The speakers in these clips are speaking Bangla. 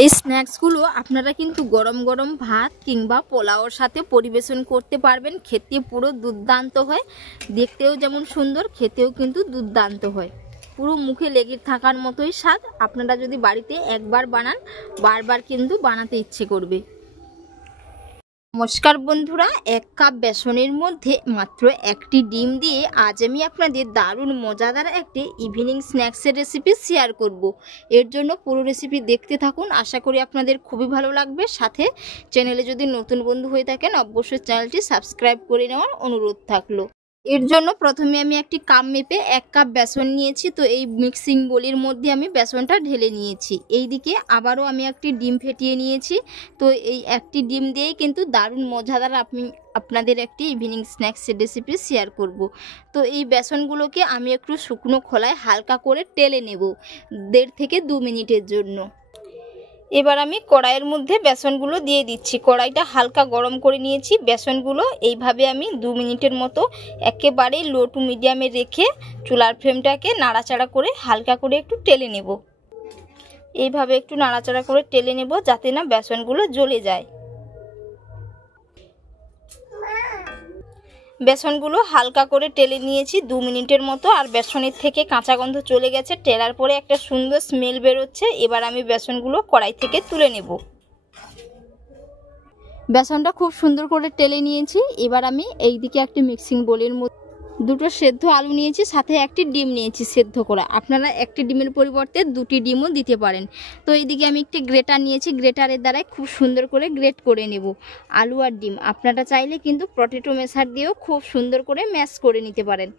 এই স্ন্যাক্সগুলো আপনারা কিন্তু গরম গরম ভাত কিংবা পোলাওর সাথে পরিবেশন করতে পারবেন। খেতে পুরো দুর্দান্ত হয়, দেখতেও যেমন সুন্দর, খেতেও কিন্তু দুর্দান্ত হয়। পুরো মুখে লেগে থাকার মতোই স্বাদ। আপনারা যদি বাড়িতে একবার বানান, বারবার কিন্তু বানাতে ইচ্ছে করবে। নমস্কার বন্ধুরা, 1 কাপ বেসনের মধ্যে মাত্র একটি ডিম দিয়ে আজ আমি আপনাদের দারুণ মজাদার একটি ইভিনিং স্ন্যাক্সের রেসিপি শেয়ার করব। এর জন্য পুরো রেসিপি দেখতে থাকুন, আশা করি আপনাদের খুবই ভালো লাগবে। সাথে চ্যানেলে যদি নতুন বন্ধু হয়ে থাকেন অবশ্যই চ্যানেলটি সাবস্ক্রাইব করে নেওয়ার অনুরোধ থাকলো। এর জন্য প্রথমে আমি একটি কাপ মেপে 1 কাপ বেসন নিয়েছি। তো এই মিক্সিং বোলের মধ্যে আমি বেসনটা ঢেলে নিয়েছি। এইদিকে আবারও আমি একটি ডিম ফেটিয়ে নিয়েছি। তো এই একটি ডিম দিয়েই কিন্তু দারুণ মজাদার আপনাদের একটি ইভিনিং স্ন্যাক্সের রেসিপি শেয়ার করব। তো এই বেসনগুলোকে আমি একটু শুকনো খোলায় হালকা করে টেলে নেব 1.5 থেকে 2 মিনিটের জন্য। এবার আমি কড়াইয়ের মধ্যে বেসনগুলো দিয়ে দিচ্ছি। কড়াইটা হালকা গরম করে নিয়েছি। বেসনগুলো এইভাবে আমি 2 মিনিটের মতো একেবারে লো টু মিডিয়ামে রেখে চুলার ফ্লেমটাকে নাড়াচাড়া করে হালকা করে একটু টেলে নেব। এইভাবে একটু নাড়াচাড়া করে টেলে নেব যাতে না বেসনগুলো জ্বলে যায়। বেসনগুলো হালকা করে টেলে নিয়েছি 2 মিনিটের মতো, আর বেসনের থেকে কাঁচা গন্ধ চলে গেছে। টেলার পরে একটা সুন্দর স্মেল বেরোচ্ছে। এবার আমি বেসনগুলো কড়াই থেকে তুলে নেব। বেসনটা খুব সুন্দর করে টেলে নিয়েছি। এবার আমি এইদিকে একটি মিক্সিং বোলের মধ্যে 2টো সেদ্ধ আলু নিয়েছি, সাথে একটি ডিম নিয়েছি সেদ্ধ করা। আপনারা একটি ডিমের পরিবর্তে 2টি ডিমও দিতে পারেন। তো এইদিকে আমি একটি গ্রেটার নিয়েছি, গ্রেটারের দ্বারাই খুব সুন্দর করে গ্রেট করে নেব আলু আর ডিম। আপনারা চাইলে কিন্তু পটেটো ম্যাশার দিয়েও খুব সুন্দর করে ম্যাশ করে নিতে পারেন।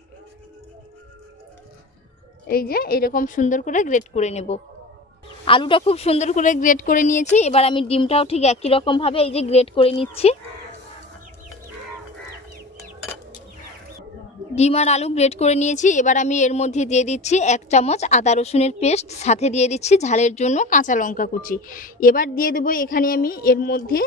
এই যে এইরকম সুন্দর করে গ্রেট করে নেব। আলুটা খুব সুন্দর করে গ্রেট করে নিয়েছি। এবার আমি ডিমটাও ঠিক একই রকমভাবে এই যে গ্রেট করে নিচ্ছি। ডিম আর আলু গ্রেট করে নিয়েছি। এবার আমি এর মধ্যে দিয়ে দিচ্ছি 1 চামচ আদা রসুনের পেস্ট, সাথে দিয়ে দিচ্ছি ঝালের জন্য কাঁচা লঙ্কা কুচি। এবার দিয়ে দেবো এখানে আমি এর মধ্যে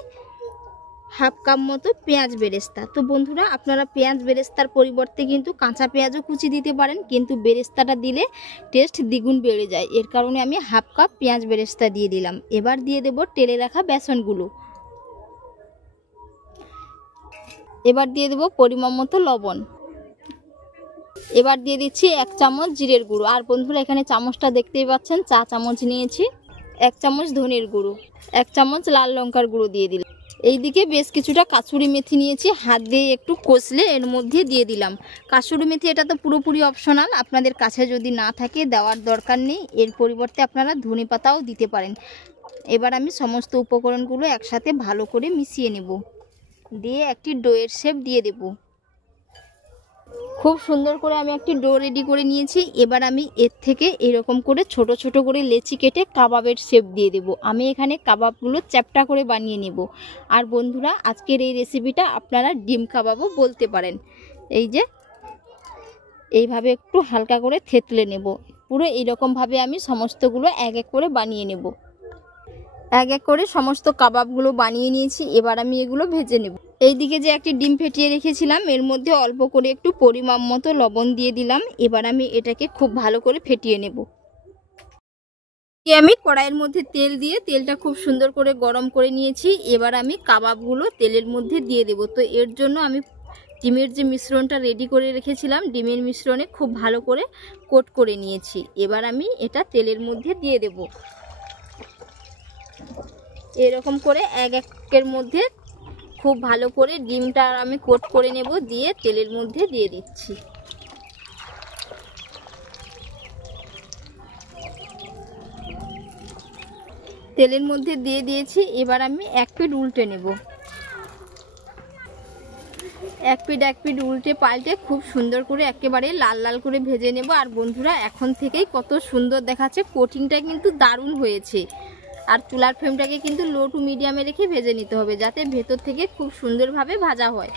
1/2 কাপ মতো পেঁয়াজ বেরেস্তা। তো বন্ধুরা, আপনারা পেঁয়াজ বেরেস্তার পরিবর্তে কিন্তু কাঁচা পেঁয়াজও কুচি দিতে পারেন, কিন্তু বেরেস্তাটা দিলে টেস্ট দ্বিগুণ বেড়ে যায়। এর কারণে আমি 1/2 কাপ পেঁয়াজ বেরেস্তা দিয়ে দিলাম। এবার দিয়ে দেবো টেলে রাখা বেসনগুলো। এবার দিয়ে দেবো পরিমাণ মতো লবণ। এবার দিয়ে দিচ্ছি 1 চামচ জিরের গুঁড়ো। আর বন্ধুরা, এখানে চামচটা দেখতেই পাচ্ছেন, চা চামচ নিয়েছি। 1 চামচ ধনের গুঁড়ো, 1 চামচ লাল লঙ্কার গুঁড়ো দিয়ে দিলাম। এইদিকে বেশ কিছুটা কাসুরি মেথি নিয়েছি, হাত দিয়ে একটু কষলে এর মধ্যে দিয়ে দিলাম। কাসুরি মেথি এটা তো পুরোপুরি অপশনাল, আপনাদের কাছে যদি না থাকে দেওয়ার দরকার নেই। এর পরিবর্তে আপনারা ধনে পাতাও দিতে পারেন। এবার আমি সমস্ত উপকরণগুলো একসাথে ভালো করে মিশিয়ে নেব, দিয়ে একটি ডোয়ের শেপ দিয়ে দেব। খুব সুন্দর করে আমি একটি ডো রেডি করে নিয়েছি। এবার আমি এর থেকে এরকম করে ছোট ছোট করে লেচি কেটে কাবাবের শেপ দিয়ে দেব। আমি এখানে কাবাবগুলো চ্যাপ্টা করে বানিয়ে নেব। আর বন্ধুরা, আজকের এই রেসিপিটা আপনারা ডিম কাবাবও বলতে পারেন। এই যে এইভাবে একটু হালকা করে থেতলে নেব। পুরো এইরকমভাবে আমি সমস্তগুলো এক এক করে বানিয়ে নেব। এক এক করে সমস্ত কাবাবগুলো বানিয়ে নিয়েছি। এবার আমি এগুলো ভেজে নেব। এইদিকে যে একটি ডিম ফেটিয়ে রেখেছিলাম, এর মধ্যে অল্প করে একটু পরিমাণ মতো লবণ দিয়ে দিলাম। এবার আমি এটাকে খুব ভালো করে ফেটিয়ে নেব। আমি কড়াইয়ের মধ্যে তেল দিয়ে তেলটা খুব সুন্দর করে গরম করে নিয়েছি। এবার আমি কাবাবগুলো তেলের মধ্যে দিয়ে দেব। তো এর জন্য আমি ডিমের যে মিশ্রণটা রেডি করে রেখেছিলাম, ডিমের মিশ্রণে খুব ভালো করে কোট করে নিয়েছি। এবার আমি এটা তেলের মধ্যে দিয়ে দেব। এরকম করে এক একের মধ্যে খুব ভালো করে ডিমটা আমি কোট করে নেব, দিয়ে তেলের মধ্যে দিয়ে দিচ্ছি। তেলের মধ্যে দিয়ে দিয়েছি। এবার আমি এক পিঠ উল্টে নেব। এক পিঠ উল্টে পাল্টে খুব সুন্দর করে একেবারে লাল লাল করে ভেজে নেব। আর বন্ধুরা, এখন থেকেই কত সুন্দর দেখাচ্ছে, কোটিংটা কিন্তু দারুণ হয়েছে। আর চুলার ফ্লেমটাকে কিন্তু লো টু মিডিয়ামে রেখে ভেজে নিতে হবে, যাতে ভেতর থেকে খুব সুন্দরভাবে ভাজা হয়।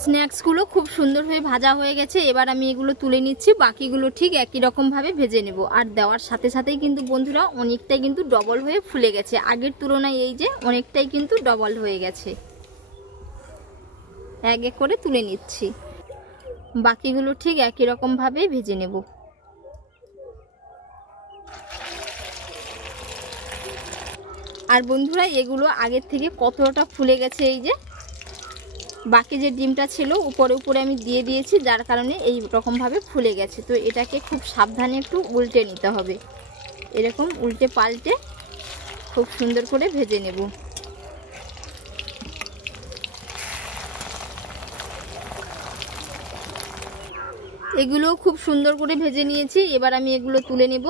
স্ন্যাক্সগুলো খুব সুন্দর হয়ে ভাজা হয়ে গেছে। এবার আমি এগুলো তুলে নিচ্ছি। বাকিগুলো ঠিক একই রকমভাবে ভেজে নেব। আর দেওয়ার সাথে সাথেই কিন্তু বন্ধুরা অনেকটাই কিন্তু ডবল হয়ে ফুলে গেছে। আগের তুলনায় এই যে অনেকটাই কিন্তু ডবল হয়ে গেছে। এক এক করে তুলে নিচ্ছি। বাকিগুলো ঠিক একই রকমভাবে ভেজে নেব। আর বন্ধুরা এগুলো আগের থেকে কতটা ফুলে গেছে, এই যে বাকি যে ডিমটা ছিল উপরে উপরে আমি দিয়ে দিয়েছি, যার কারণে এই রকমভাবে ফুলে গেছে। তো এটাকে খুব সাবধানে একটু উল্টে নিতে হবে, এরকম উল্টে পাল্টে খুব সুন্দর করে ভেজে নেব। এগুলো খুব সুন্দর করে ভেজে নিয়েছি, এবার আমি এগুলো তুলে নেব।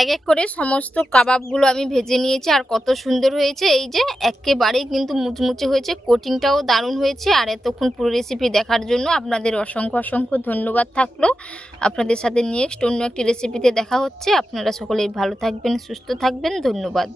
এক এক করে সমস্ত কাবাবগুলো আমি ভেজে নিয়েছি, আর কত সুন্দর হয়েছে, এই যে একেবারেই কিন্তু মুচমুচে হয়েছে, কোটিংটাও দারুণ হয়েছে। আর এতক্ষণ পুরো রেসিপি দেখার জন্য আপনাদের অসংখ্য অসংখ্য ধন্যবাদ থাকলো। আপনাদের সাথে নেক্সট অন্য একটি রেসিপিতে দেখা হচ্ছে। আপনারা সকলেই ভালো থাকবেন, সুস্থ থাকবেন, ধন্যবাদ।